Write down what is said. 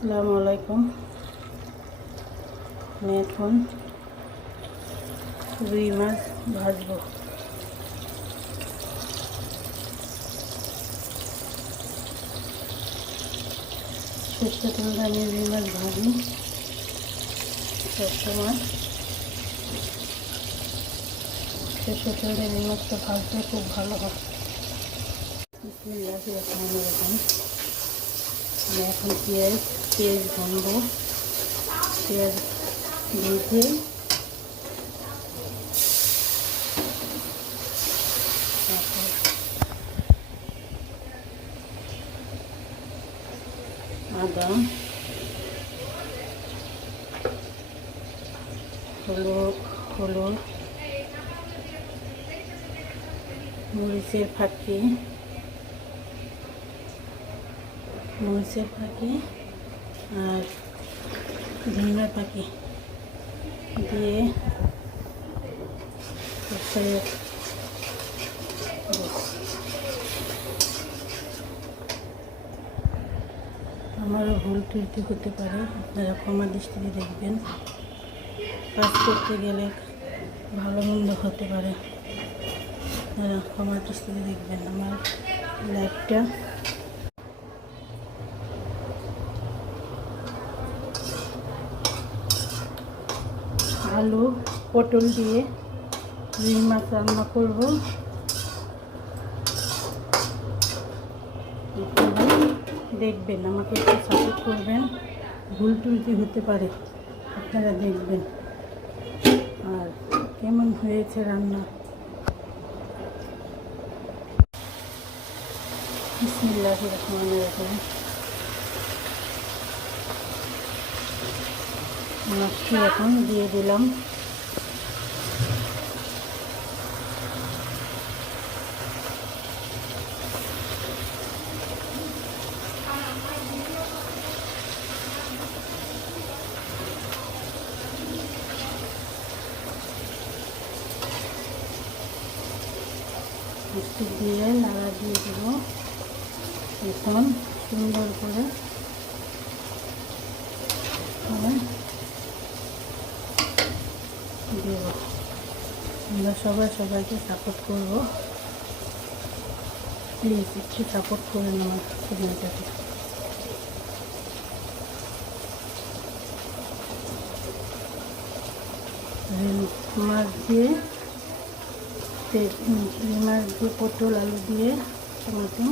আসসালামু আলাইকুম। আমি এখন রুই মাছ ভাজবো। সরষে তেল দিয়ে আমি রুই মাছ ভাজি সবসময়। সরষে তেল দিয়ে রুই মাছটা ভাজতে খুব ভালো হয়। বিসমিল্লাহির রহমানির রহিম। আমি এখন পেঁয়াজ ভাজবো। পেঁয়াজ ভেজে আদা, হলুদ, মরিচের ফাঁকি আর ধনিয়ার ফাঁকি দিয়ে আমারও ভুল ত্রুটি হতে পারে, আপনারা ক্ষমা দৃষ্টিতে দেখবেন। কাজ করতে গেলে ভালো মন্দ হতে পারে, আপনারা ক্ষমা দৃষ্টিতে দেখবেন আমার লাইফটা। আলু পটল দিয়ে রুই মাছ রান্না করবো। দেখবেন, আমাকে একটু সাপোর্ট করবেন। ভুল ত্রুটি হতে পারে, আপনারা দেখবেন। আর কেমন হয়েছে রান্না, বিসমিল্লাহির রহমানির রহিম। মাছটি এখন দিয়ে দিলাম। মাছটি দিয়ে নাড়া দিয়ে দেব। এখন সুন্দর করে দেব। আমরা সবাইকে সাপোর্ট করব। প্লিজ একটু সাপোর্ট করে নেওয়ার চ্যানেলটাকে। মাছ দিয়ে পটল আলু দিয়ে টমেটো